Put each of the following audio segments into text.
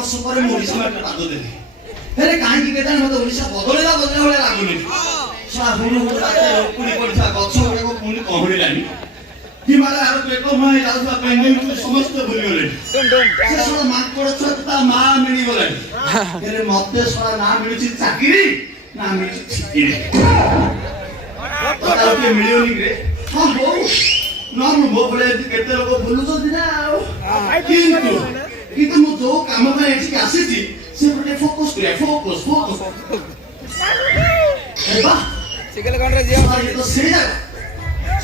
ବର୍ଷ ପରେ ମୁଁ ଓଡ଼ିଶା ମାଟିରେ ପାଦ ଦେଲି। ହେଲେ କାହିଁକି କେଜାଣି ମୋତେ ଓଡ଼ିଶା ବଦଳିଲା ଭଳିଆ ଲାଗୁନି। ଶଳା ହୁଳୁ ହୁଳୁ ରାତିରେ ଉପୁଡ଼ି ପଡ଼ିଥିବା ଗଛ ଗୁଡ଼ାକ ପୁଣି କହଳିଲାଣି। ହିମାଳୟର ବେକମୟ ଯାଉଥିବା ପେଙ୍ଗୁଇନକୁ ସମସ୍ତେ ଭୁଲିଗଲେଣି। ସେ ଶଳା ମାଙ୍କଡ଼ ଛୁଆକୁ ତା ମା ମିଳିଗଲାଣି। ହେଲେ ମୋତେ ଶଳା ନା ମିଳୁଛି ଚାକିରି ନା ମିଳୁଛି ଠିକିରି। ଆଉ କିଏ ମିଳିବନି ରେ? ହଁ ହଉ ନହେଲେ ମୋ ଭଳିଆ ଏଠି କେତେ ଲୋକ ବୁଲୁଛନ୍ତି ନା ଆଉ। କିନ୍ତୁ ମୁଁ ଯୋଉ କାମ ପାଇଁ ଏଠିକି ଆସିଛି ସେ ଗୋଟେ ଫୋକସ୍ କରିବା ଫୋକସ୍ ଚିକେଲ କଣ୍ଟ୍ରେ ଯିବା ତ ସେଇ ଜାଗା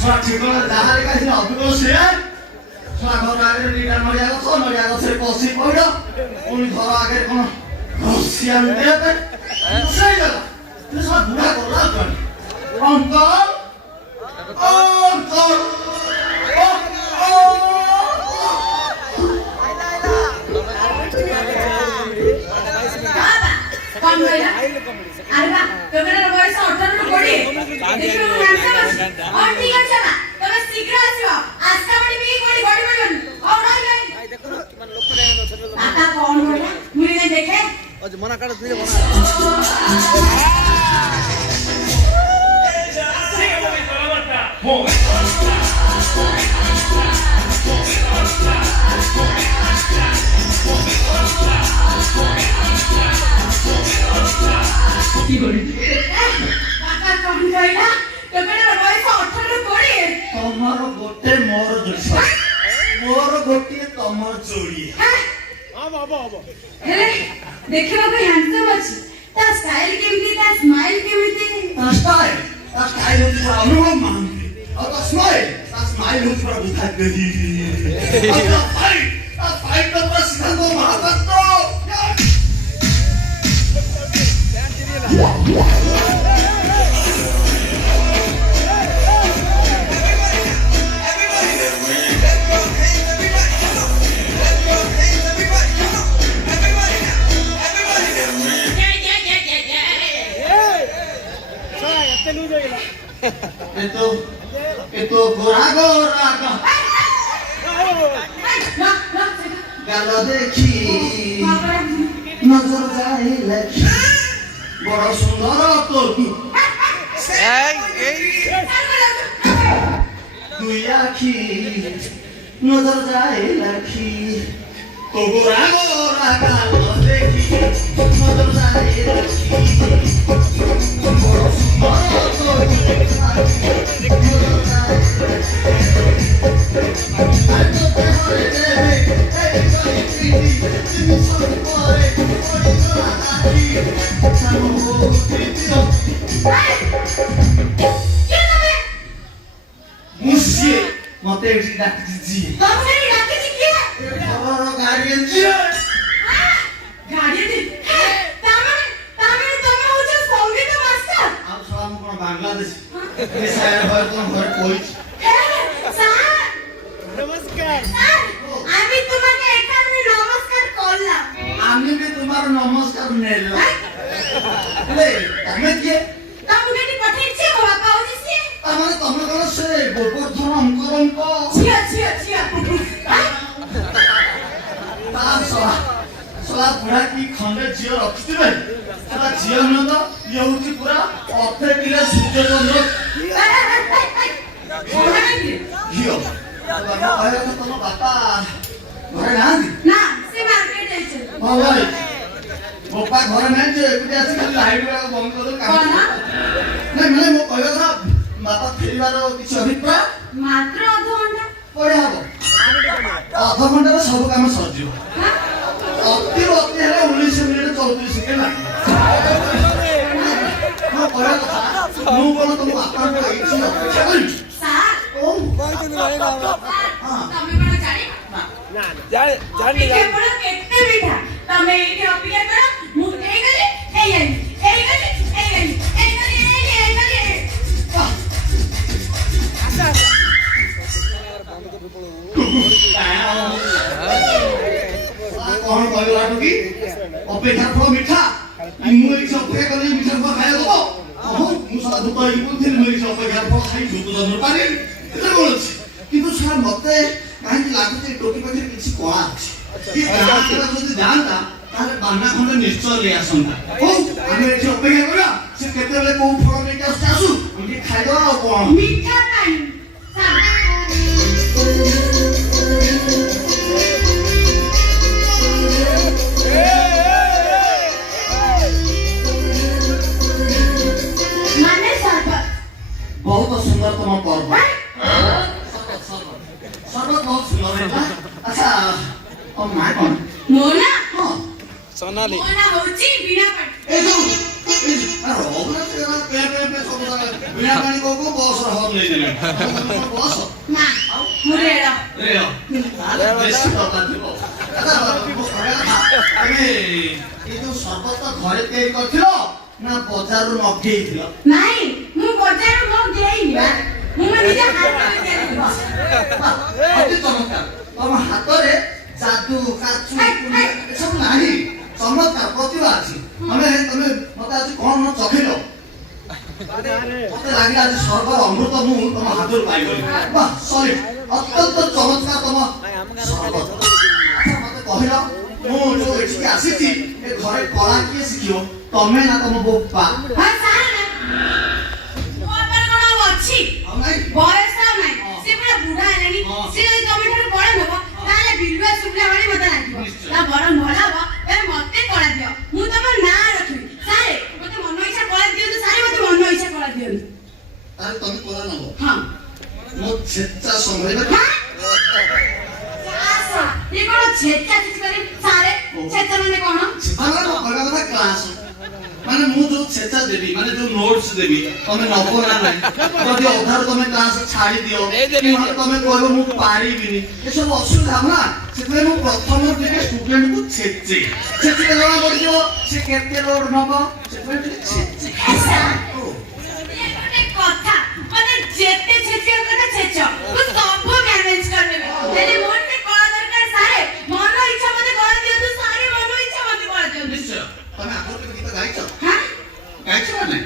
ଶଳା ଠିକଣା ଯାହା ଲେଖା ହେଇଥିଲା ଅବିକଳ ସେଇଆ। ଶଳା ଘର ଆଗରେ ଦିଟା ନଡ଼ିଆ ଗଛରେ କଷି ପଇଡ଼ ପୁଣି ଘର ଆଗରେ କଣ ଘଷିଆ ଦେବା ପାଇଁ ସେଇ ଜାଗା ସେ ଶଳା ବୁଢ଼ା ଗଲା ଅଙ୍କଲ ମନା କାଟ କି করি কাকা কোন কইলা তোমরা বয়স 18 20 তোমার গোটে মোর দোষ মোর গোটে তোমার জোড়ি বাবা হেলে ଦେଖିବାକୁ ହ୍ୟାଣ୍ଡସମ୍ ଅଛି ତା ଷ୍ଟାଇଲ କେମିତି ତା ସ୍ମାଇଲ କେମିତି ତା ଷ୍ଟାଇଲ ହଉଛି ପୁରା ଅନୁଭବ ମହାନ୍ତି ଆଉ ତା ସ୍ମାଇଲ ହଉଛି ପୁରା ବୁଝା ଗଲି ତା ଫାଇଟ ତ ପୁରା ସିଦ୍ଧାନ୍ତ Mohapatra itu gorago galau dekhi nazar jahe lagi bada sundar topi dui akhi nazar jahe lagi to gorago galau dekhi nazar jahe lagi bada sundar topi Mate eଠି ଡାକିଛି ତମେ ଡାକିଛି କିଏ ଘରର ଗାର୍ଡିଆନ ଯିଏ ଗାର୍ଡିଆନ ତମେ ହଉଛ ସଙ୍ଗୀତ ମାଷ୍ଟର ଆଉ ଶଳା ମୁଁ କଣ ବାଂଲାଦେଶୀ ଏ ସାର୍ ଭାଇ କଣ ଘରେ କଇଛି স্যার নমস্কার আমি তোমাকে এখানে নমস্কার করলাম আমি ବି তোমার নমস্কার নেলা লে তুমি কি ତମକୁ ଏଠି ପଠେଇଛି ମୋ ବାପା ହଉଛି ସିଏ ଆମର ତମେ କଣ ସେ ଗୋବର୍ଦ୍ଧନ ଅଙ୍କରଙ୍କ ଝିଅ ତା ଶଳା ବୁଢା କି ଖଣ୍ଡେ ଝିଅ ରଖିଥିବେ ସେଟା ଝିଅ ନୁହଁ ତ ଇଏ ହଉଛି ପୁରା ଅଧେ କିଲୋ ସୂର୍ଯ୍ୟଚନ୍ଦ୍ର ଝିଅ ତମ ବାପା ଘରେ ନାହାନ୍ତି ନା ସେ ମାର୍କେଟ ଯାଇଛନ୍ତି ହଁ ଭାଇ ବାପା ଘରେ ନାହିଁ ଯେ ଏକୁଟିଆ ଆସି ଖାଲି ଲାଇଟ୍ ଗୁଡାକ ବନ୍ଦ କରିଦେଲେ କାମ ନାଇଁ ମାନେ ମୋ କହିବା କଥା ବାପା ଫେରିବାର କିଛି ଅଭିପ୍ରାୟ ମାତ୍ର ଅଧଘଣ୍ଟା ବଢିଆ ହବ ଅଧଘଣ୍ଟାରେ ସବୁ କାମ ସରିଯିବ ଅତିରୁ ଅତି ହେଲେ 19 ମିନିଟ୍ 34 ସେକେଣ୍ଡ ଲାଗିବ ମୋ କହିବା କଥା ମୁଁ କଣ ତମ ବାପାଙ୍କ କିଛି ଅପେକ୍ଷା କରିବି ସାର୍ କହିଥିଲି ଭାଇ ବାବା ତମେ କଣ ଜାଣିନ ନା ଜାଣି କେବଳ କେତେ ମିଠା ତମେ ଏଇଠି ଅପେକ୍ଷା କର ମୁଁ ହେଇଗଲି କଣ କହିଲା କି ଅପେକ୍ଷା ଫଳ ମିଠା ମୁଁ ଏଇ ଅପେକ୍ଷା କଲି ମିଠା ଫଳ ଖାଇବା ଦବ ମୁଁ ସାରା ଧୂପ ହେଇକି ବୁଲୁଥିଲି ମୁଁ ଏଇ ଅପେକ୍ଷା ଫଳ ଖାଇ ଧୂପ ଜନ୍ମ ପାରିବି ଏତେ କଣ ଅଛି କିନ୍ତୁ ସାର୍ ମତେ କାହିଁକି ଲାଗୁଛି ଟୋପି ପାଖରେ କିଛି କଳା ଅଛି ଯଦି ଯାଆନ୍ତା ତାହେଲେ ବାନା ଖଣ୍ଡେ ନିଶ୍ଚୟ ନେଇ ଆସନ୍ତା। ହଉ ଆମେ ଏଠି ଅପେକ୍ଷା କରିବା, ସେ କେତେବେଳେ କୋଉ ଫଳ ନେଇକି ଆସୁଛି ଆସୁ, ଆମେ ଟିକେ ଖାଇଦବା ଆଉ କଣ। ମିଠା ପାଣି ମାନେ ସର୍ବତ ବହୁତ ସୁନ୍ଦର ତମ ପର୍ବ। ସର୍ବତ ବହୁତ ସୁନ୍ଦର ହେଲା। ଆଚ୍ଛା ତମ ନାଁ କଣ? ମୋ ନା ହଁ सोनाली ମୋ ନା ହଉଛି ବୀଣା ପାଣି। ଏଇ ଯୋଉ ରଘୁନାଥ ସବୁ ବିଣା ପାଣି କହୁ ବସର ହବ ନେଇଦେଲେ ବସ ନା ମୁଁ ରେଳ ରେଳ ତାହେଲେ ବେଶୀ ଦରକାର ଥିବ। ତମେ ଏଇ ଯୋଉ ସର୍ବତ ଘରେ ତିଆରି କରିଥିଲ ନା ବଜାରରୁ ମଗେଇଥିଲ? ନାଇଁ ମୁଁ ବଜାରରୁ ମୋ ଦେଇନି ବା ମୁଁ ମୋ ନିଜ ହାତରେ ତିଆରି କରିଛି। ଅତି ଚମତ୍କାର। ତମ ହାତରେ ଯାଦୁ କାଚୁ ଏସବୁ ନାହିଁ, ଚମତ୍କାର ପ୍ରତିଭା ଅଛି। ତମେ ମତେ ଆଜି କଣ ଚଖେଇଲ? ମତେ ଲାଗିଲା ଆଜି ସର୍ବର ଅମୃତ ମୁଁ ତମ ହାତରୁ ପାଇଗଲି। ବାଃ ସରି ଅତ୍ୟନ୍ତ ଚମତ୍କାର ତମ ସର୍ବତ। ଆଚ୍ଛା ମତେ କହିଲ ମୁଁ ଯୋଉ ଏଠିକି ଆସିଛି ଏ ଘରେ କଳା କିଏ ଶିଖିବ, ତମେ ନା ତମ ବୋପା? ହଁ ସାରା ନା ମୋ ବାପାର କଣ ଆଉ ଅଛି ଆଉ ନାଇଁ ବୟସ ଆଉ ନାହିଁ, ସେ ପୁରା ବୁଢା ହେଲେଣି। ସେ ଯଦି ତମେ ଠାରୁ କଳା ନେବ ତାହେଲେ ବିଲୁଆ ଶୁଖିଲା ଭଳି ମତେ ଲାଗିବ। ତା ବରଂ ଭଲ ହବ ଏବେ ମତେ କଳା ଦିଅ, ମୁଁ ତମ ନାଁ ରଖିବି। ସାରେ ମତେ ମନ ଇଚ୍ଛା କଳା ଦିଅନ୍ତୁ, ସାରେ ମତେ ମନ ଇଚ୍ଛା କଳା ଦିଅନ୍ତୁ। ତାହେଲେ ତମେ କଳା ନବ, ହଁ ମୁଁ ଛେଚା ସମ୍ଭାଳିବା। ଇଏ କଣ ଛେଚା ଛେଚି କରି ସାରେ ଛେଚା ମାନେ କଣ? କହିବା କଥା କ୍ଲାସ ମାନେ ମୁଁ ଯୋଉ ଛେଚା ଦେବି ମାନେ ଯୋଉ ନୋଟ୍ସ ଦେବି ତମେ ନବ ନା ନାହିଁ। ଯଦି ଅଧାରୁ ତମେ କ୍ଲାସ ଛାଡି ଦିଅ କି ନହେଲେ ତମେ କହିବ ମୁଁ ପାରିବିନି, ଏସବୁ ଅସୁବିଧା ହବ ନା। ସେଥିପାଇଁ ମୁଁ ପ୍ରଥମରୁ ଟିକେ ଷ୍ଟୁଡେଣ୍ଟକୁ ଛେଚେ, ଛେଚିଲେ ଜଣା ପଡିଯିବ ସେ କେତେ ଲୋଡ ନବ। ସେଥିପାଇଁ ଟିକେ ଛେଚେ। ଗୋଟେ କଥା ମତେ ଯେତେ ଛେଚିବା କଥା ଛେଚ, ମୁଁ ସବୁ ମ୍ୟାନେଜ କରିନେବି। ହେଲେ ମୋର ଟିକେ କଳା ଦରକାର ସାରେ, ମନ ଇଚ୍ଛା ମତେ କଳା ଦିଅନ୍ତୁ ସାରେ, ମନ ଇଚ୍ଛା ମତେ କଳା ଦିଅନ୍ତୁ। ନିଶ୍ଚୟ। ତମେ ଆଗରୁ କେବେ ଗୀତ ଗାଇଛ? ହଁ ଗାଇଛ ନା ନାହିଁ?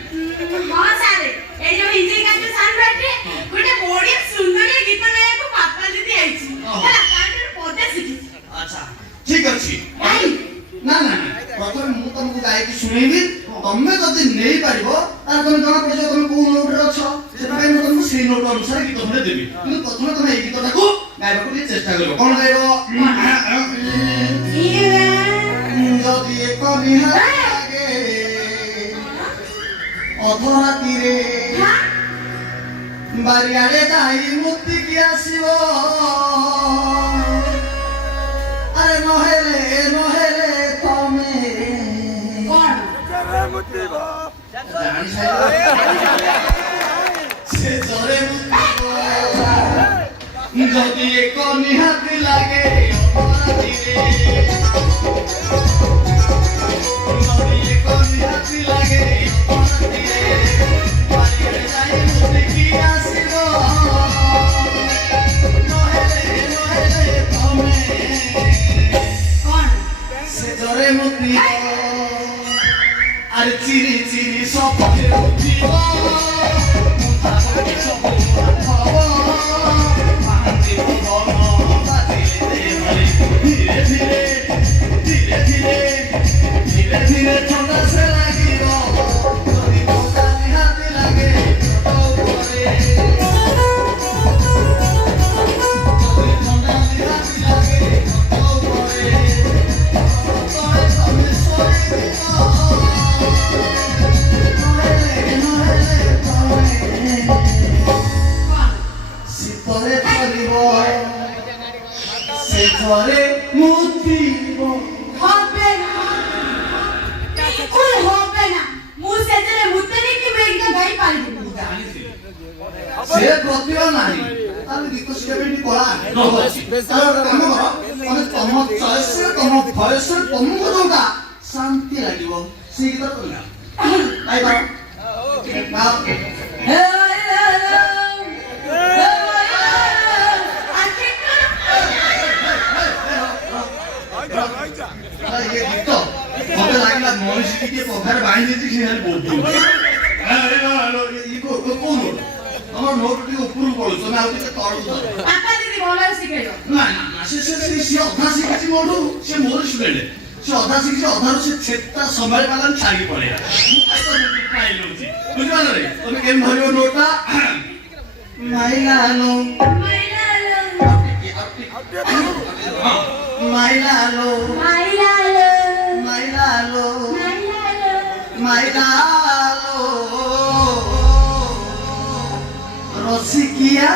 ହଁ ସାରେ ଏଇ ଯୋଉ ହିଞ୍ଜିଳି କାଚ ସାନବାଟେ ଗୋଟେ ବଢିଆ ସୁନ୍ଦର ଗୀତ ଗାଇବାକୁ ପାପା ଦିଦି ଆଇଛି ହେଲା, ତାଠୁ ପଦେ ଶିଖିଛି। ଆଚ୍ଛା ଠିକ ଅଛି। ନାଇଁ ନା ନା ପ୍ରଥମେ ମୁଁ ତମକୁ ଗାଇକି ଶୁଣେଇବି, ତମେ ଯଦି ନେଇପାରିବ ତାହେଲେ ତମେ ଜଣା ପଡିଯିବ ତମେ କୋଉ ନୋଟରେ ଅଛ। ସେଥିପାଇଁ ମୁଁ ତମକୁ ସେଇ ନୋଟ ଅନୁସାରେ ଗୀତ ଖଣ୍ଡେ ଦେବି, କିନ୍ତୁ ପ୍ରଥମେ ତମେ ଏଇ ଗୀତଟାକୁ ଗାଇବାକୁ ଟିକେ ଚେଷ୍ଟା କରିବ। କଣ ଗାଇବ? ଯଦି ଏକ ନିହାତି ଲାଗେ ଅଧରାତିରେ ବାରିଆଡେ ଯାଇ ମୁତିକି ଆସିବ, ଆରେ ନହେଲେ ନହେଲେ ତମେ କଣ ଜାଣି ସେ ଜରେ ମୁତିବ ଯଦି ଏକ ନିହାତି ଲାଗେ ଅଧରାତିରେ, ଯଦି ଏକ ନିହାତି ଲାଗେ ଅଧରାତିରେ ବାରିଆଡେ ଯାଇ ମୁତିକି ଆସିବ, ନହେଲେ ନହେଲେ ତମେ କଣ ସେ ଜରେ ମୁତିବ, ଆରେ ଚିରି ଚିରି ସପକ୍ଷେ ଉଠିବ, ମୁଠା କରି ସବୁ ହବ, ମହାନ୍ତି ଭୁବନ ବାଜିଲେ ଦେହରେ ଧୀରେ ଧୀରେ ଧୀରେ ଧୀରେ ଧୀରେ ଧୀରେ ଥଣ୍ଡା ସେ ଲାଗିବ, ଯଦି ଥଣ୍ଡା ନିହାତି ଲାଗେ ଉପରେ, ଯଦି ଥଣ୍ଡା ନିହାତି ଲାଗେ ଉପରେ, ତଳେ ତମେ ଶୋଇଥିବ, ନହେଲେ ନହେଲେ ତମେ ଶୀତରେ ଧରିବ, ସେ ଥରେ ମୁତିବ। হবে না বিলকুল হবে না, ମୁଁ ସେଥିରେ ମୁତେନି କି ମୁଁ ଏଇଟା ଗାଇ ପାରିବିନି। ସେ ପ୍ରତିଭା ନାହିଁ, ତାହେଲେ ଗୀତ ଶିଖିବା ପାଇଁ ଟିକେ କଳା ଆଗ୍ରହ ଅଛି। ତାହେଲେ ଗୋଟେ କାମ କର, ତମେ ତମ ଚଏସରେ ତମ ଭଏସରେ ତମକୁ ଯୋଉଟା ଶାନ୍ତି ଲାଗିବ ସେଇ ଗୀତ ତମେ ଗାଅ। ଗାଇପାର? ଗାଅ। ଇଏ ଗୀତ ମତେ ଲାଗିଲା ମଣିଷ ଟିକେ ପଘାରେ ବାହି ଦେଇଛି ସେ ଖାଲି ବୋଲୁଥିବ। କୋଉ ନୋଟ? ତମର ନୋଟ ଟିକେ ଉପରକୁ ପଳଉଛି, ତମେ ଆଉ ଟିକେ ତଳକୁ ଯାଅ। ବାପା ଦିଦି ଭଲରେ ଶିଖେଇବ। ନା ନା ନା ସେ ଅଧା ଶିଖିଛି ମୋଠୁ, ସେ ମୋର ଷ୍ଟୁଡେଣ୍ଟ। ସେ ଅଧା ଶିଖିଛି ଅଧାରୁ ସେ ଛେତା ସମ୍ଭାଳି ପାରିଲାନି ଛାଡ଼ିକି ପଳେଇଲା ବୁଝିପାରିଲ ତମେ କେମିତି ଧରିବ ନୋଟଟା ମାଇଲାଲୋ ମାଇଲାଲୋ ମାଇଲାଲୋ ମାଇଲାଲୋ ରସିକିଆ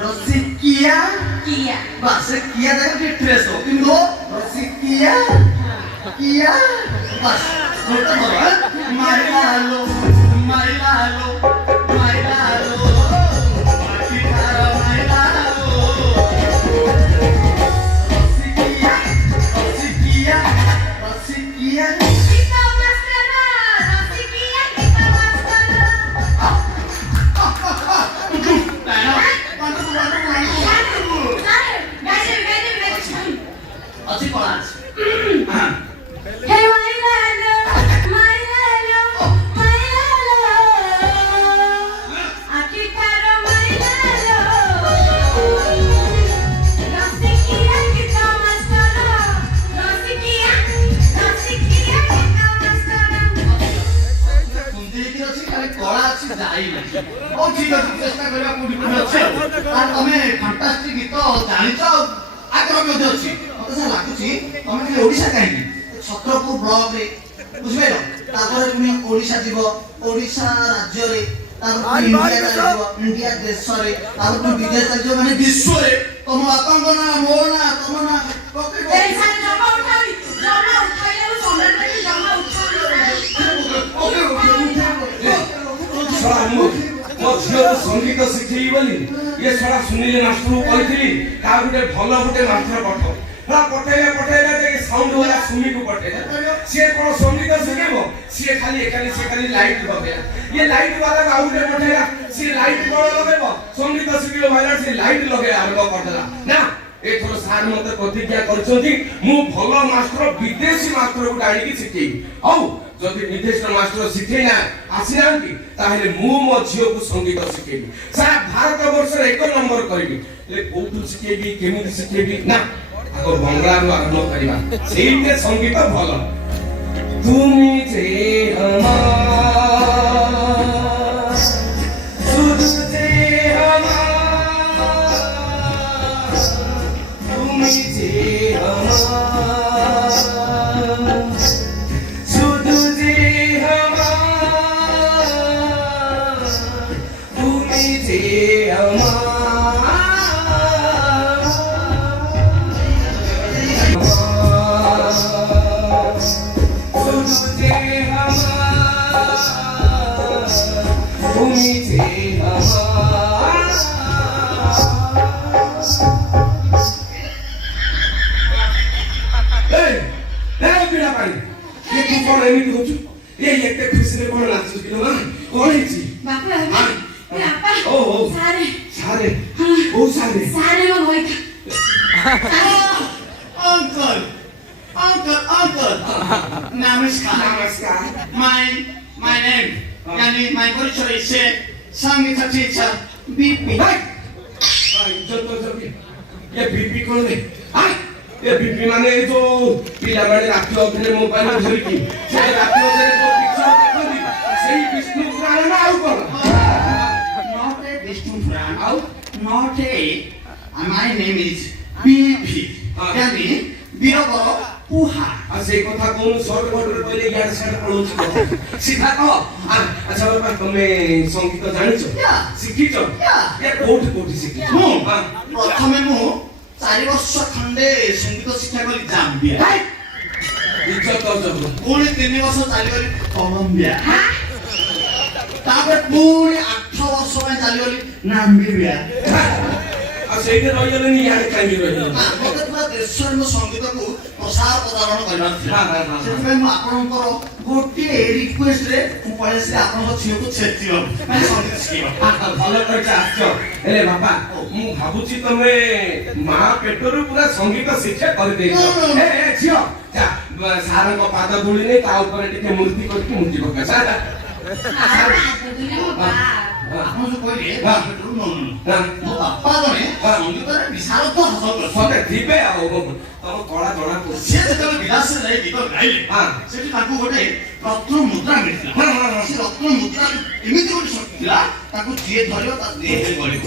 रसिकिया किया बस किया देखो कि ट्रेस हो तुम दो रसिकिया किया बस बोलता बोलो माइला लो माइला लो माइला लो बाकी थारा माइला लो रसिकिया रसिकिया रसिकिया कितना मस्करा रसिकिया कितना मस्करा अच्छी पाँच हे माइलालो माइलालो माइलालो आखी थारो माइलालो रसिकिया कितना मस्करा रसिकिया रसिकिया कितना मस्करा कुंदी की अच्छी करे कला अच्छी जाई नहीं ओ ठीक है चेष्टा करिया कोडी कोडी अच्छे आ तमे फैंटास्टिक गीत जानिଛ आग्रह ମଧ୍ୟ ଅଛି ମତେ ସେ ଲାଗୁଛି ତମେ ଖାଲି ଓଡ଼ିଶା କାହିଁକି ଛତ୍ରପୁର ବ୍ଲକରେ ବୁଝିପାରିଲ ତାପରେ ପୁଣି ଓଡ଼ିଶା ଯିବ ଓଡ଼ିଶା ରାଜ୍ୟରେ ତାପରେ ଇଣ୍ଡିଆ ଯିବ ଇଣ୍ଡିଆ ଦେଶରେ ତାପରେ ପୁଣି ବିଦେଶ ଯିବ ମାନେ ବିଶ୍ୱରେ ତମ ବାପାଙ୍କ ନାଁ ମୋ ନାଁ ତମ ନାଁ ପକେଇବ ଏ ସାର ଜମା ଉଠାଇ ଜମା ଉଠାଇଲେ ମୁଁ ସମ୍ମାନ କରି ଜମା ଉଠାଇ ମୋ ଝିଅକୁ ସଙ୍ଗୀତ ଶିଖେଇ ବୋଲି ଇଏ ଶଳା ସୁନିଲ ମାଷ୍ଟରକୁ କହିଥିଲି ତା ଗୋଟେ ଭଲ ଗୋଟେ ମାଷ୍ଟର ପଠାଉ ପଠେଇଲା ଯେ ସାଉଣ୍ଡ ବାଲା ସୁମିକୁ ପଠେଇଲା ସିଏ କଣ ସଙ୍ଗୀତ ଶିଖେଇବ ସିଏ ଖାଲି ଲାଇଟ୍ ଲଗେଇଲା ଇଏ ଲାଇଟ୍ ବାଲା ଆଉ ଗୋଟେ ପଠେଇଲା ସିଏ ଲାଇଟ୍ କଣ ଲଗେଇବ ସଙ୍ଗୀତ ଶିଖିବ ଭାଇଲା ସିଏ ଲାଇଟ୍ ଲଗେଇବା ଆରମ୍ଭ କରିଦେଲା ନା ଏଥର ସାର୍ ମତେ ପ୍ରତିଜ୍ଞା କରିଛନ୍ତି ମୁଁ ଭଲ ମାଷ୍ଟର ବିଦେଶୀ ମାଷ୍ଟର ଗୋଟେ ଆଣିକି ଶିଖେଇବି ଆଉ ଯଦି ବିଦେଶର ମାଷ୍ଟର ଶିଖେଇ ନା ଆସିନାହାନ୍ତି ତାହେଲେ ମୁଁ ମୋ ଝିଅକୁ ସଙ୍ଗୀତ ଶିଖେଇବି ସାରା ଭାରତ ବର୍ଷରେ 1 ନମ୍ବର କରିବି ହେଲେ କୋଉଠୁ ଶିଖେଇବି କେମିତି ଶିଖେଇବି ନା ଆଗ ବଙ୍ଗଳାରୁ ଆରମ୍ଭ କରିବା ସେଇଟା ସଙ୍ଗୀତ ଭଲ ତୁମି ଯେ ହମାର ସୁଧ ଯେ ହମାର ତୁମି ଯେ ହମାର सुध जे हमार तुमी जे हमार सुध जे हमार तुमी जे हमार ए पिड़ा पानी ये तू कौन एमिति होचु ये एते खुशी रे कोन नाचु किलो ना कोन हेची बापू ए आपा ओ सारे सारे ओ सारे सारे वो होई अंकल अंकल अंकल नमस्कार नमस्कार my name yani my परिचय is संगीत टीचर बीपी भाई जो ये बीपी कोन है हां ये बीपी माने जो पिला माने राखी अपने मोबाइल धरि की से राखी अपने जो पिक्चर देखली सेही विष्णु पुराण ना आउ कोन not a Vishnu Puran out not a my name is BP yani Birbal पुहा आ से कथा कोन शॉर्ट कट रे पहिले यार साइड पळोछ सीधा कह अच्छा बाबा तुमे संगीत जानिछो या शिखिछो ये कोठी शिखिछो ମୁଁ ପ୍ରଥମେ ମୁଁ 4 ବର୍ଷ ଖଣ୍ଡେ ସଙ୍ଗୀତ ଶିକ୍ଷା କରି ଜାମ୍ବିଆ इज्जत जब ପୁଣି 3 ବର୍ଷ ଚାଲିଗଲି କଲମ୍ବିଆ ତାପରେ ପୁଣି 8 ବର୍ଷ ପାଇଁ ଚାଲିଗଲି ନାମ୍ବିଆ आ सेही रहिगलेनी यार काई रहिगले ମୋତେ ପୁରା ଦେଶରେ ମୋ ସଙ୍ଗୀତକୁ ପ୍ରସାର ପ୍ରସାରଣ କରିବାର ଥିଲା ସେଥିପାଇଁ ମୁଁ ଆପଣଙ୍କର ଗୋଟିଏ ରିକ୍ୱେଷ୍ଟରେ ମୁଁ ପଳେଇସି ଆପଣଙ୍କ ଝିଅକୁ ଛେଚିବାକୁ ମାନେ ସଙ୍ଗୀତ ଶିଖେଇବାକୁ ଭଲ କରିଛ ଆଛ ହେଲେ ବାପା ମୁଁ ଭାବୁଛି ତମେ ମା ପେଟରୁ ପୁରା ସଙ୍ଗୀତ ଶିକ୍ଷା କରିଦେଇଛ ଏ ଝିଅ ଯା ସାରଙ୍କ ପାଦ ଧୂଳି ନେଇ ତା ଉପରେ ଟିକେ ମୂର୍ତ୍ତି କରିକି ମୁଣ୍ଡି ପକା ସାର ଆପଣ ଯୋଉ କହିଲେ ହଁ। ବେଡରୁମ୍ ନଉନ ହଁ। ମୋ ବାପା ଜଣେ ହଁ। ସଙ୍ଗୀତରେ ବିଶାରଦ ହାସଲ କରିଛନ୍ତି ସତେ ଥିବେ ଆଉ ତମ କଳା ଜଣା ପଡୁଛି। ସିଏ ଯେତେବେଳେ ବିଳାସରେ ଯାଇ ଗୀତ ଗାଇଲେ ହଁ। ସେଠି ତାଙ୍କୁ ଗୋଟେ ରତ୍ନ ମୁଦ୍ରା ମିଳିଥିଲା ହଁ, ହଁ, ହଁ। ସେ ରତ୍ନ ମୁଦ୍ରା ଏମିତି ଗୋଟେ ଶକ୍ତି ଥିଲା ତାକୁ ଯିଏ ଧରିବ ତା ଦେହରେ ଗଳିବ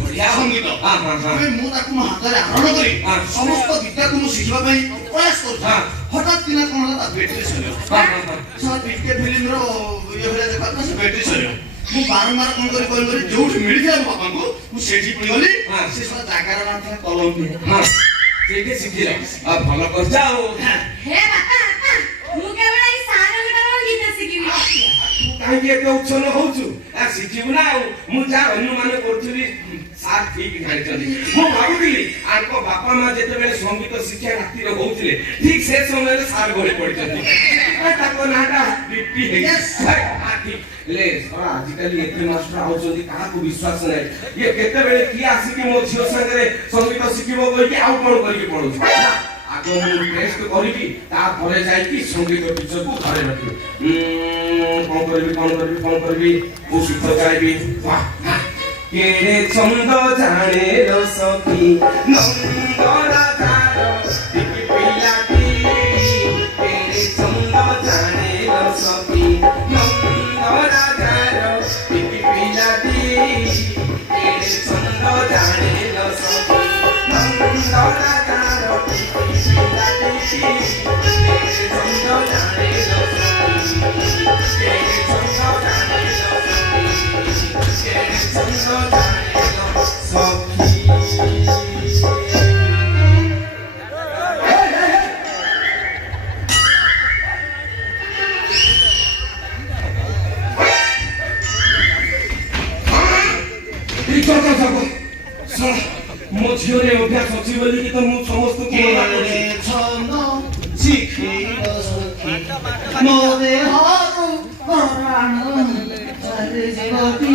ବଢିଆ ସଙ୍ଗୀତ ହଁ, ହଁ, ହଁ। ସେଥିପାଇଁ ମୁଁ ତାକୁ ମୋ ହାତରେ ଆରୋହଣ କରି ହଁ। ସମସ୍ତ ବିଦ୍ୟାକୁ ମୁଁ ଶିଖିବା ପାଇଁ ପ୍ରୟାସ କରୁଛି ହଁ। ହଠାତ୍ କିନା କଣ ହେଲା ତା ବ୍ୟାଟେରୀ ସରିବ ହଁ, ହଁ, ହଁ। ସାରା ପିକେ ଫିଲ୍ମର ଇଏ ଭଳିଆ ଦେଖାଥିଲା ସେ ବ୍ୟାଟେରୀ ସରିବ ମୁଁ ବାରମ୍ବାର କଣ କରି ଯୋଉଠି ମିଳିଥିଲା ମୋ ବାପାଙ୍କୁ ମୁଁ ସେଇଠି ପୁଣି ଗଲି ହଁ। ସେ ସାରା ଜାଗାର ନାଁ ଥିଲା କଲମ୍ବିଆ ହଁ ସେଇଠି ଶିଖିଲ ଆଉ ଭଲ କରିଛ ଆଉ ହେ ବାପା ବାପା ମୁଁ କେବଳ ଏଇ ସାରଙ୍ଗଟାର ଗୀତ ଶିଖିବି କାହିଁକି ଏତେ ଉଚ୍ଛନ ହଉଛୁ ଶିଖିବୁ ନା ଆଉ ମୁଁ ଯାହା ଅନୁମାନ କରୁଥିଲି ସାର୍ ଠିକ ଜାଣିଛନ୍ତି ମୁଁ ଭାବୁଥିଲି ଆଙ୍କ ବାପା ମା ଯେତେବେଳେ ସଙ୍ଗୀତ ଶିକ୍ଷା ରାତିରେ ହଉଥିଲେ ଠିକ ସେ ସମୟରେ ସାର୍ ଗଳି ପଡିଛନ୍ତି ତାଙ୍କ ନାଁଟା ବିପି ଆଜିକାଲି ଏତେ ମାଷ୍ଟର ଆଉଛନ୍ତି କାହାକୁ ବିଶ୍ୱାସ ନାହିଁ ଇଏ କେତେବେଳେ କିଏ ଆସିକି ମୋ ଝିଅ ସାଙ୍ଗରେ ସଙ୍ଗୀତ ଶିଖିବ କହିକି ଆଉ କଣ କରିକି ପଢୁଛୁ ଆଗ ମୁଁ ଟେଷ୍ଟ କରିବି ତାପରେ ଯାଇକି ସଙ୍ଗୀତ ଟିଚରକୁ ଘରେ ରଖିବି କଣ କରିବି ମୁଁ ଗୀତ ଗାଇବି କେଡ଼େ ଛନ୍ଦ ଜାଣେ ଲୋ ସଖୀ ନନ୍ଦ ରାଜାର ଟିକି ପିଲାଟି କେଡ଼େ ଛନ୍ଦ ଜାଣେ ଲୋ ସଖୀ ନନ୍ଦ ରାଜାର ଟିକି ପିଲାଟି କେଡ଼େ ଛନ୍ଦ ଜାଣେ ଲୋ ସଖୀ ନନ୍ଦ ରାଜାର ଟିକି ପିଲାଟି କେଡ଼େ ଛନ୍ଦ ଜାଣେ ଲୋ ସଖୀ କେଡ଼େ ଛନ୍ଦ ଜାଣେ ଲୋ ମୋ ଝିଅରେ ଅଭ୍ୟାସ ଅଛି ବୋଲିକି ତ ମୁଁ ସମସ୍ତଙ୍କୁ ମନା କରୁଛି ଛନ୍ଦ ଶିଖିଲ ସଖୀ ମୋ ଦେହରୁ ପ୍ରାଣ ଚାଲିଯିବଟି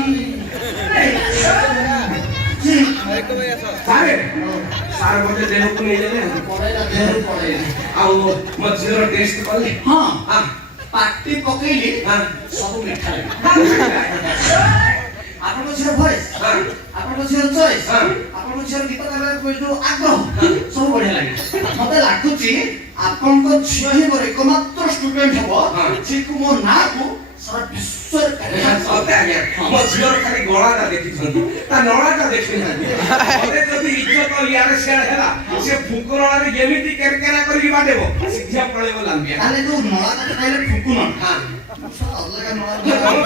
ସାର୍ ମତେ ଦେହକୁ ନେଇଗଲେ ପଳେଇଲା ଦେହରୁ ପଳେଇଲା ଆଉ ମୋ ଝିଅର ଟେଷ୍ଟ କଲେ ହଁ ପାଟି ପକେଇଲି ସବୁ ମିଠା ଲାଗିଲା ଆପଣଙ୍କ ଝିଅ ଭଏସ ଆପଣଙ୍କ ଝିଅ ଚଏସ ଆପଣଙ୍କ ଝିଅ ଗୀତ ଗାଇବାକୁ ଯୋଉ ଆଗ୍ରହ ସବୁ ବଢିଆ ଲାଗେ ମତେ ଲାଗୁଛି ଆପଣଙ୍କ ଝିଅ ହିଁ ମୋର ଏକମାତ୍ର ଷ୍ଟୁଡେଣ୍ଟ ହବ ଯିଏକୁ ମୋ ନାଁକୁ ସାରା ବିଶ୍ୱରେ ସତେ ଆଜ୍ଞା ମୋ ଝିଅର ଖାଲି ଗଳାଟା ଦେଖିଛନ୍ତି ତା ନଳାଟା ଦେଖିନାହାନ୍ତି ଯଦି ଇଜ୍ଜତ ଇଆଡେ ସିଆଡେ ହେଲା ସେ ଫୁକୁନଳାରେ ଏମିତି କେରକେରା କରିକି ବାଡେଇବ ଶିକ୍ଷା ପଳେଇବ ଲାମ୍ବିଆ ତାହେଲେ ଯୋଉ ନଳା କଥା କହିଲେ ଫୁକୁନ ଅଲଗା ନଳା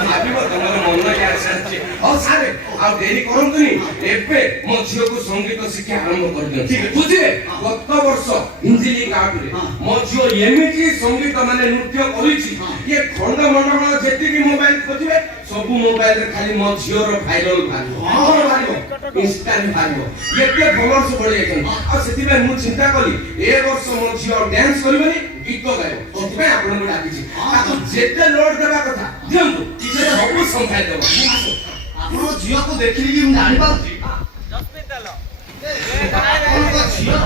ଭାବିବ ତମର ମନ ଇଆଡେ ସାରିଛି ହଉ ସାରେ ଆଉ ଡେରି କରନ୍ତୁନି ଏବେ ମୋ ଝିଅକୁ ସଙ୍ଗୀତ ଶିକ୍ଷା ଆରମ୍ଭ କରିଦିଅନ୍ତୁ ବୁଝିଲେ ଗତ ବର୍ଷ ହିଞ୍ଜିଲି ଗାଁରେ ମୋ ଝିଅ ଏମିତି ସଙ୍ଗୀତ ମାନେ ନୃତ୍ୟ କରିଛି ଇଏ ଖଣ୍ଡମଣ୍ଡଳ ଯେତିକି ମୋବାଇଲ ଖୋଜିବେ ସବୁ ମୋବାଇଲରେ ଖାଲି ମୋ ଝିଅର ଭାଇରାଲ ବାହାରିବ ଇନଷ୍ଟାରେ ବାହାରିବ ଏତେ ଫଲୋଅର୍ସ ବଢିଯାଇଛନ୍ତି ଆଉ ସେଥିପାଇଁ ମୁଁ ଚିନ୍ତା କଲି ଏ ବର୍ଷ ମୋ ଝିଅ ଡ୍ୟାନ୍ସ କରିବନି ଗୀତ ଗାଇବ ସେଥିପାଇଁ ଆପଣଙ୍କୁ ଡାକିଛି ତାକୁ ଯେତେ ଲୋଡ ଦେବା କଥା ଦିଅନ୍ତୁ ସେ ସବୁ ସମ୍ଭାଳି ଦେବ ଆପଣଙ୍କ ଝିଅକୁ ଦେଖିଲି କି ମୁଁ ଜାଣିପାରୁଛି ଆପଣଙ୍କ ଝିଅର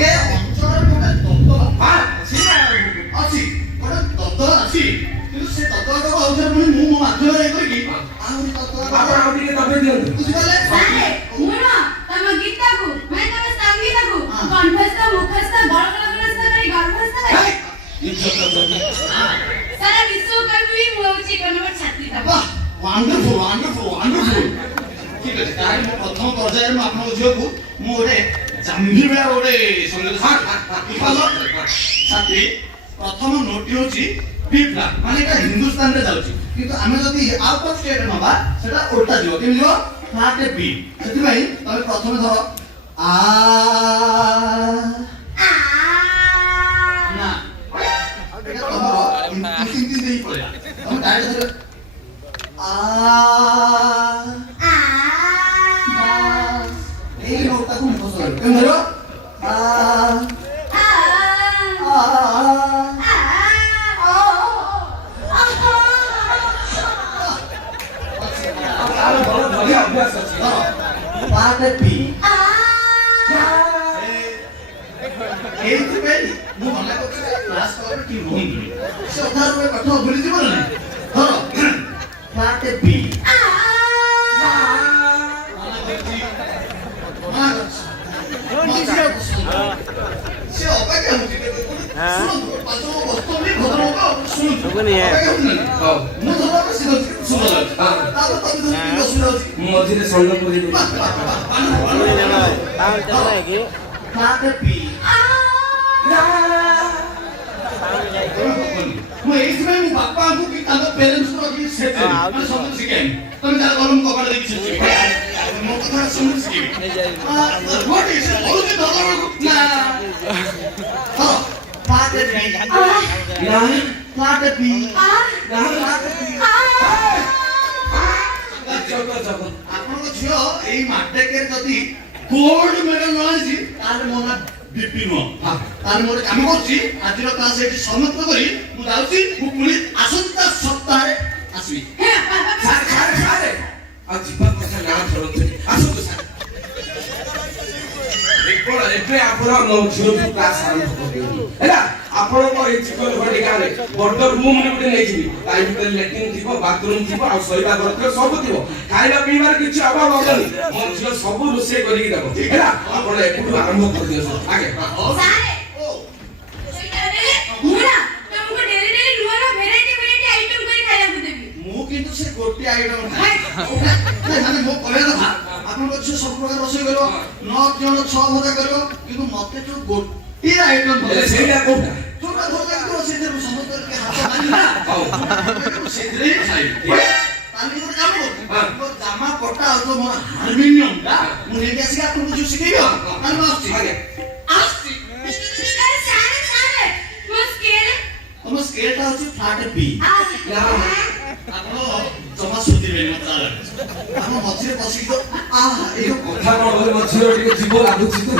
ଏ ଅଞ୍ଚଳରେ ଗୋଟେ ଦବଦବା ଅଛି ଗୋଟେ ଦବଦବା ଅଛି କିନ୍ତୁ ସେ ଦବଦବା ଅନୁସାରେ ପୁଣି ମୁଁ ମୋ ମାଧ୍ୟମରେ କରିକି ଆହୁରି ଦବଦବା ଆପଣ ଆଉ ଟିକେ ଦବେଇ ଦିଅନ୍ତୁ ବୁଝିପାରିଲେ ସାରେ ମୁଁ ନା ତମ ଗୀତକୁ ମାନେ ତମ ସଙ୍ଗୀତକୁ କଣ୍ଠସ୍ଥ ମୁଖସ୍ଥ ଗଳଗଳସ୍ଥ କରି ଗର୍ଭସ୍ଥ କରି ସାରା ବିଶ୍ୱ କହିବି ମୁଁ ହଉଛି ଏକ ନମ୍ବର ଛାତ୍ରୀ ତମ ୱାଣ୍ଡରଫୁଲ ଠିକ ଅଛି ତାହେଲେ ମୁଁ ପ୍ରଥମ ପର୍ଯ୍ୟାୟରେ ମୁଁ ଆପଣଙ୍କ ଝିଅକୁ ମୁଁ ଗୋଟେ ଜାମ୍ଭି ଭଳିଆ ଗୋଟେ ସଙ୍ଗୀତ ଛାତ୍ରୀ ପ୍ରଥମ ନୋଟଟି ହଉଛି ପି ଫ୍ଲାଟ ମାନେ ଏଟା ହିନ୍ଦୁସ୍ତାନରେ ଯାଉଛି କିନ୍ତୁ ଆମେ ଯଦି ଆଉଟ ଅଫ ଷ୍ଟେଟ ନବା ସେଟା ଓଲଟା ଯିବ କେମିତି ଯିବ ଫ୍ଲାଟ ବି ସେଥିପାଇଁ ତମେ ପ୍ରଥମେ ଧର ଆ ନା ଏଟା ତମର ଇନ୍ତି ଦେଇ ପଳେଇଲା ତମେ ଡାଇରେକ୍ଟ ଧର এই নোটটাকে মুখস্থ করবে কেমন ধরো ଅଭ୍ୟାସ ଅଛି ପାଟେ ପି এইଥିପାଇଁ ମୁଁ ମନେ କରୁଛି କ୍ଲାସ୍ କଲେ କି ରୁହନ୍ତୁନି ସେ ଅଧା ରୂପେ ପାଠ ଭୁଲିଯିବ ନା ଧର ପାଟେ ପି ଶୁଣନ୍ତୁ ପାଦ ବସ୍ତୁଲି ଭଦ୍ରଲୋକ ଶୁଣନ୍ତୁ ଶୁଭୁନି, ହେ। ହଉ ମୁଁ ଧର ଶୁଣ ଯାଉଛି ତାପରେ ତମେ ଧର କି ଅସୁବିଧା ଅଛି ମଝିରେ ଷଣ୍ଢ କରି साउंड चल रहा है कि ଫ୍ଲାଟ ପି ମୁଁ ଏଇଥିପାଇଁ ମୋ ବାପାଙ୍କୁ କି ତାଙ୍କ ପ୍ୟାରେଣ୍ଟସ୍କୁ ରଖିକି ସେତେ ମାନେ ସବୁ ଶିଖେନି ତମେ ଯାହା ଘର ମୁଁ କବାଟ ଦେଇକି ଶିଖିବି ମୋ କଥା ଶୁଣି ଶିଖିବି ଗୋଟେ ସେ ବହୁତ ଧରକୁ ନା ହଁ ଫ୍ଲାଟ ପି ନା ଫ୍ଲାଟ ପି ନା ଫ୍ଲାଟ ପି ଆପଣଙ୍କ ଝିଅ ଏଇ ମାଟ୍ରିକରେ ଯଦି ଗୋଲ୍ଡ ମେଡାଲ ନ ଆଣିଛି ତାହେଲେ ମୋ ନାଁ ବିପି ନୁହଁ ତାହେଲେ ମୁଁ ଗୋଟେ କାମ କରୁଛି ଆଜିର କ୍ଲାସ ଏଠି ସମାପ୍ତ କରି ମୁଁ ଯାଉଛି ମୁଁ ପୁଣି ଆସନ୍ତା ସପ୍ତାହରେ ଆସିବି ହେ ବାପା ସାର୍ ସାର୍ ସାର୍ ଆଉ ଯିବା କଥା ନା ଧରନ୍ତୁ ଆସନ୍ତୁ ସାର୍ ଏବେ ଆପଣ ମୋ ଝିଅକୁ କ୍ଲାସ୍ ଆରମ୍ଭ କରିଦିଅନ୍ତୁ ହେଲା ଆପଣଙ୍କ ଏଇ ଜୀବନ ଘଟିକାରେ ବଡ ରୁମ୍ ଗୋଟେ ନେଇଯିବି ତା ଭିତରେ ଲାଟ୍ରିନ୍ ଥିବ ବାଥରୁମ୍ ଥିବ ଆଉ ଶୋଇବା ଘର ଥିବ ସବୁ ଥିବ ଖାଇବା ପିଇବାର କିଛି ଅଭାବ ହବନି ମୋ ଝିଅ ସବୁ ରୋଷେଇ କରିକି ଦେବ ହେଲା ଆପଣ ଏଠୁ ଆରମ୍ଭ କରିଦିଅନ୍ତୁ ଆଜ୍ଞା ସାରେ ମୁଁ ନା ତମକୁ ଡେଲି ଡେଲି ନୂଆ ନୂଆ ଭେରାଇଟି ଆଇଟମ କରି ଖାଇବାକୁ ଦେବି ମୁଁ କିନ୍ତୁ ସେ ଗୋଟିଏ ଆଇଟମ ଖାଏ ମାନେ ମୋ କହିବା କଥା ଆପଣଙ୍କ ଝିଅ ସବୁ ପ୍ରକାର ରୋଷେଇ କରିବ 9 ଜଣ 6 ଭଜା କରିବ କିନ୍ତୁ ମତେ ଯୋଉ ଗୋଟିଏ ଆଇଟମ ହେଲେ ସେଇଟା କୋଉଟା ଯୋଉଟା ଭଲ ଲାଗିବ ସେଇଥିରେ ସମସ୍ତଙ୍କ ହାତ ମାରିବି ନା ସେଇଥିରେ ହିଁ ଖାଇବି ତାହେଲେ ଗୋଟେ କାମ କରୁ ମୋ ଜାମା ପଟା ଆଉ ଯୋଉ ମୋ ହାରମୋନିୟମଟା ମୁଁ ନେଇକି ଆସିକି ଆପଣଙ୍କୁ ଯୋଉ ଶିଖେଇବି ତାହେଲେ ମୁଁ ଆସୁଛି ଆସୁଛି ସାରେ ମୋ ସ୍କେଲ ତମ ସ୍କେଲଟା ହଉଛି ଫ୍ଲାଟ ପି ଆପଣ ଜମା ଶୁଧିବେନି ମତେ ଲାଗୁଛି ଆପଣ ମଝିରେ ବସିକି ତ ଏଇ ଯୋଉ କଥା କଣ କହିଲେ ମୋ ଝିଅ ଟିକେ ଜୀବ ଲାଗୁଛି ତ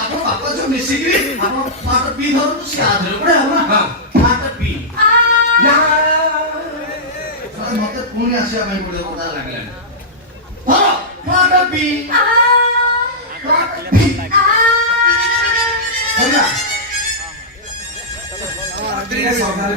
ଆପଣ ବାପା ଯୋଉ ମିଶିକି ଆପଣ ଫ୍ଲାଟ ପି ଧରନ୍ତୁ ସେ ଆଧରେ ଗୋଟେ ହବ ନା ଫ୍ଲାଟ ପି ନା ମତେ ପୁଣି ଆସିବା ପାଇଁ ପଡିବ କଥା ଲାଗିଲାନି ଧର ଫ୍ଲାଟ ପି ଫ୍ଲାଟ ପି ହେଲା ଟିକେ ସକାଳେ